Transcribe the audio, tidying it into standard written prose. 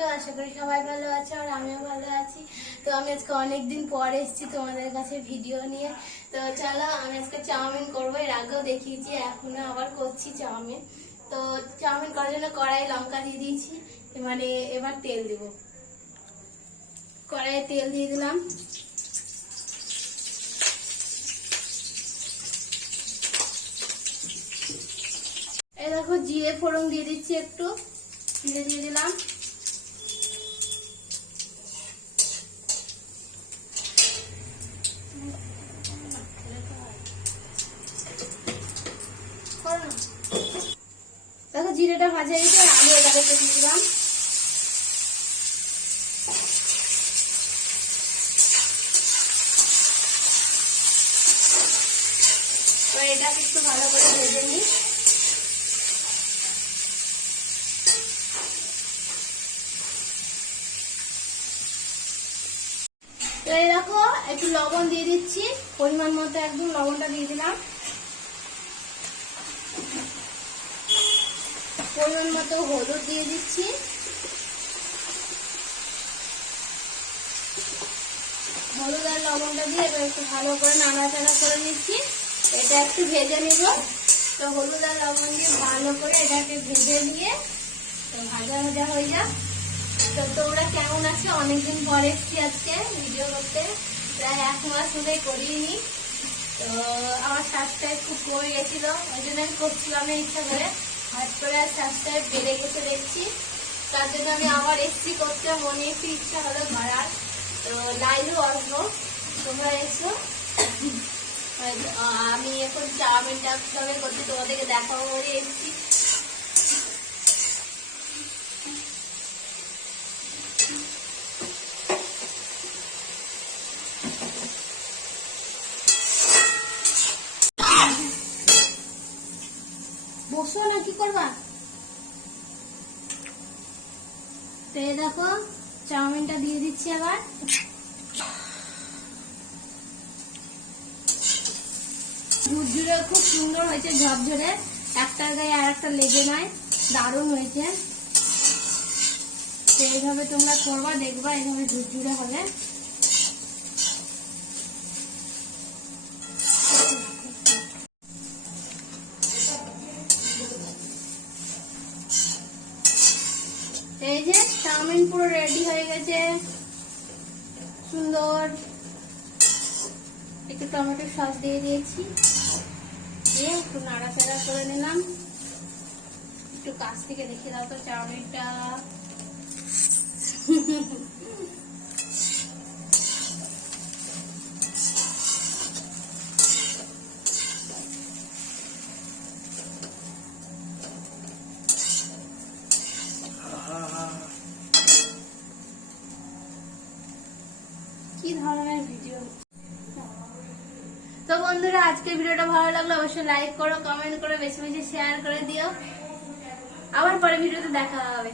আছো? আশা করি সবাই ভালো আছো আর আমিও ভালো আছি। তো আমি আজকে অনেকদিন পর এসেছি তোমাদের কাছে ভিডিও নিয়ে। তো চলো, আমি আজকে চাউমিন করবো। এর আগেও দেখিয়েছি, এখনো আবার করছি চাউমিন। তো চাউমিন করার জন্য কড়াই লঙ্কা দিয়ে দিয়েছি, মানে এবার তেল দিব। কড়াইয়ে তেল দিয়ে দিলাম। এই দেখো, জিরে ফোড়ন দিয়ে দিচ্ছি, একটু জিরে দিয়ে দিলাম। দেখো জিরেটা ভাজা গেছে, আমি এটাকে দিয়ে দিলাম। এটাকে একটু ভালো করে ভেজে নিই। তো এই দেখো, একটু লবণ দিয়ে দিচ্ছি, পরিমাণ মতো একদম লবণটা দিয়ে দিলাম। পরিমাণ মতো হলুদ দিয়ে দিচ্ছি। হলুদ আর লবণটা দিয়ে এবার একটু ভালো করে নাড়াচাড়া করে নিচ্ছি। এটা একটু ভেজে নিব। তো হলুদ আর লবণ দিয়ে ভালো করে এটাকে ভেজে নিয়ে ভাজা ভাজা হয়ে যাক। তো তোমরা কেমন আছো? অনেকদিন পর এসছি আজকে ভিডিও করতে, প্রায় 1 মাস ধরে করিনি। তো আমার সাবস্ক্রাইব খুব কমে গেছিল, ওই জন্য আমি করছিলাম না ইচ্ছা করে। হঠাৎ করে আর সাবস্ক্রাইব বেড়ে গেছে দেখছি, তার জন্য আমি আবার এসছি করতে। মনে একটু ইচ্ছা হলো ঘোরার, তো লাইভও আসবো, তোমরা এসো। আমি এখন চাউমিনটা কিভাবে করছি তোমাদেরকে দেখাবো বলে এসছি। বসো না, কি করবা? তো এই দেখো, চাউমিনটা দিয়ে দিচ্ছি আবার। ঝুরঝুরে খুব সুন্দর হয়েছে, ঝরঝরে, একটার গায়ে আর একটা লেগে নয়, দারুণ হয়েছে। তো এইভাবে তোমরা করবা, দেখবা এইভাবে ঝুরঝুরে হবে। এই যে চাউমিন পুরো রেডি হয়ে গেছে, সুন্দর। একটু টমেটো সস দিয়ে দিয়েছি, দিয়ে একটু নাড়াচাড়া করে নিলাম। একটু কাছ থেকে দেখে দাও তো চাউমিনটা। কি ধরনের ভিডিও? তো বন্ধুরা, আজকের ভিডিওটা ভালো লাগলো অবশ্যই লাইক করো, কমেন্ট করো, বেশি বেশি শেয়ার করে দিও। আবার পরে ভিডিওতে দেখা হবে।